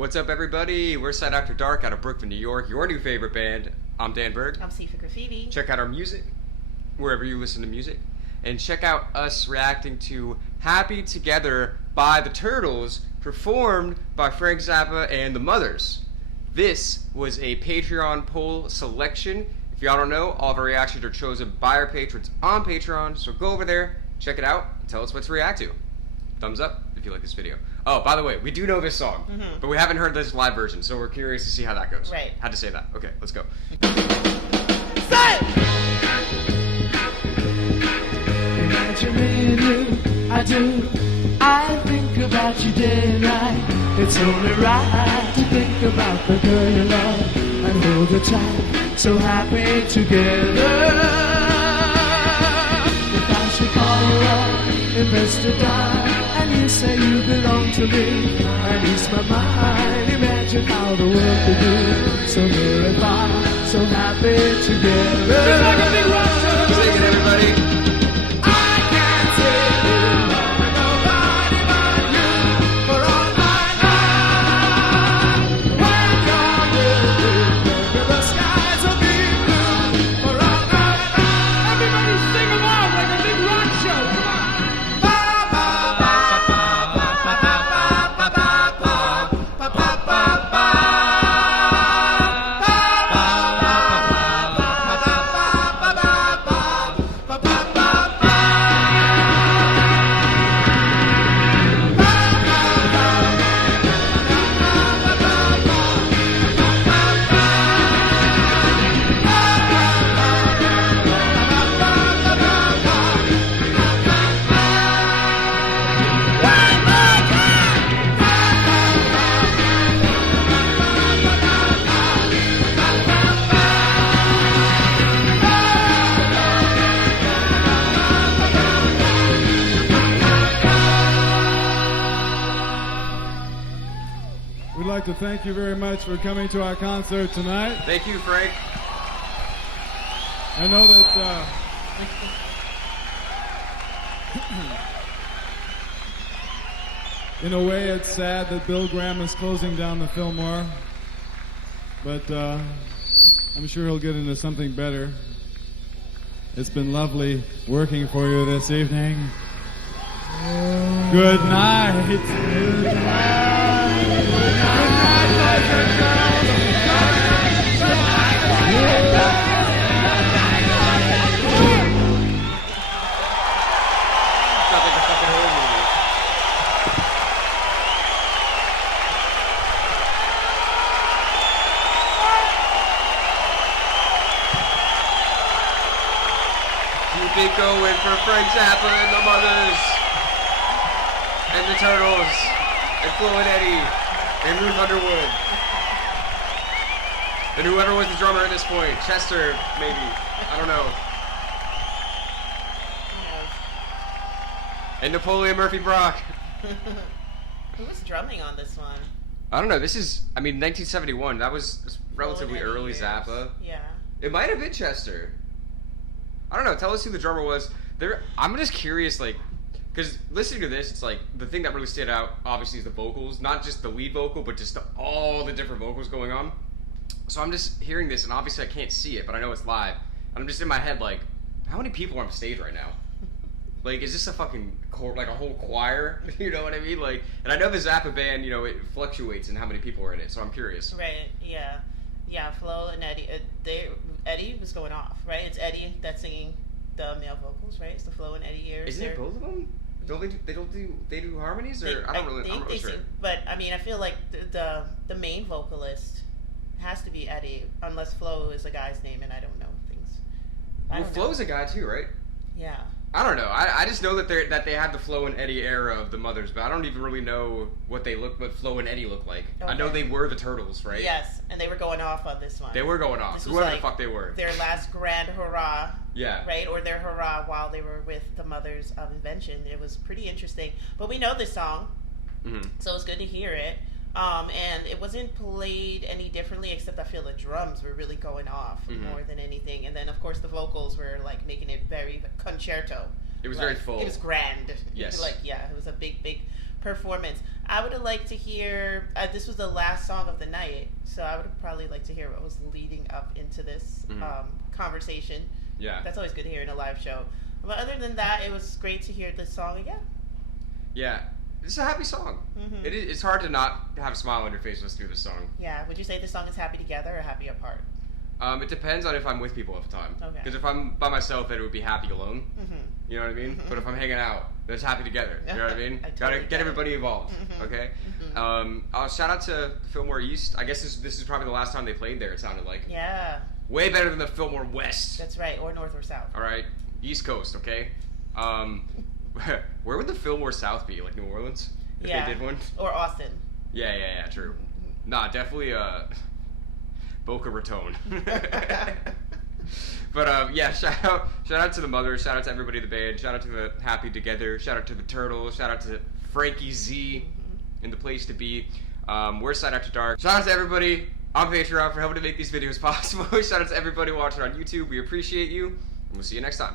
What's up, everybody? We're S.A.D After Dark out of Brooklyn, New York, your new favorite band. I'm Dan Berg. I'm Sifa Graffiti. Check out our music wherever you listen to music. And check out us reacting to Happy Together by the Turtles, performed by Frank Zappa and the Mothers. This was a Patreon poll selection. If y'all don't know, all of our reactions are chosen by our patrons on Patreon, so go over there, check it out, and tell us what to react to. Thumbs up if you like this video. Oh, by the way, we do know this song, but we haven't heard this live version, so we're curious to see how that goes. Right. Had to say that. Okay, let's go. Say it! Imagine me and you, I do. I think about you day and night. It's only right to think about the girl you love and hold her tight. So happy together. If I should call you up, invest a dime, and you say you belong to me, and ease my mind. Imagine how the world could be so glorified, so happy together. Just like a big rock show. Sing it, everybody. We'd like to thank you very much for coming to our concert tonight. Thank you, Frank. I know that in a way it's sad that Bill Graham is closing down the Fillmore, but I'm sure he'll get into something better. It's been lovely working for you this evening. Good night. Good night. Keep it going for Frank Zappa and the Mothers, and the Turtles, and Flo and Eddie, and Ruth Underwood, and whoever was the drummer at this point, Chester, maybe, I don't know, and Napoleon Murphy Brock. Who was drumming on this one? I don't know, this is, 1971, that was relatively early Zappa. Yeah. It might have been Chester. I don't know, tell us who the drummer was. I'm just curious, because listening to this, it's like, the thing that really stood out, obviously, is the vocals. Not just the lead vocal, but just all the different vocals going on. So I'm just hearing this, and obviously I can't see it, but I know it's live. And I'm just in my head like, how many people are on stage right now? Like, is this a fucking, a whole choir? You know what I mean? Like, and I know the Zappa band, it fluctuates in how many people are in it, so I'm curious. Right, yeah. Yeah, Flo and Eddie, Eddie was going off, right? It's Eddie that's singing the male vocals, right? It's the Flo and Eddie ears. Isn't it both of them? They do harmonies, or I'm not really sure. But I mean, I feel like the main vocalist has to be Eddie, unless Flo is a guy's name, and I don't know things. Well, Flo's a guy too, right? Yeah. I don't know. I just know that they had the Flo and Eddie era of the Mothers, but I don't even really know what Flo and Eddie look like. Okay. I know they were the Turtles, right? Yes, and they were going off on this one. They were going off. Whoever the fuck they were. Their last grand hurrah. Yeah. Right? Or their hurrah while they were with the Mothers of Invention. It was pretty interesting. But we know this song, so it's good to hear it. And it wasn't played any differently, except I feel the drums were really going off more than anything. And then, of course, the vocals were, like, making it very concerto. It was like, very full. It was grand. Yes. Like, yeah, it was a big, big performance. I would have liked to hear. This was the last song of the night, so I would have probably liked to hear what was leading up into this conversation. Yeah. That's always good to hear in a live show. But other than that, it was great to hear this song again. Yeah. It's a happy song. It's hard to not have a smile on your face listening to this song. Yeah. Would you say this song is happy together or happy apart? It depends on if I'm with people all the time. Okay. Because if I'm by myself, then it would be happy alone. You know what I mean? But if I'm hanging out, then it's happy together. You know what I mean? Gotta get everybody involved. Okay. Shout out to Fillmore East. I guess this is probably the last time they played there. It sounded like. Yeah. Way better than the Fillmore West. That's right, or North or South. All right, East Coast. Okay. Where would the Fillmore South be? Like New Orleans? If they did one. Or Austin. Yeah. True. Nah, definitely. Boca Raton. But yeah, shout out to the mothers, shout out to everybody in the band, shout out to the Happy Together, shout out to the Turtles, shout out to Frankie Z in the place to be. We're S.A.D After Dark. Shout out to everybody on Patreon for helping to make these videos possible. Shout out to everybody watching on YouTube. We appreciate you, and we'll see you next time.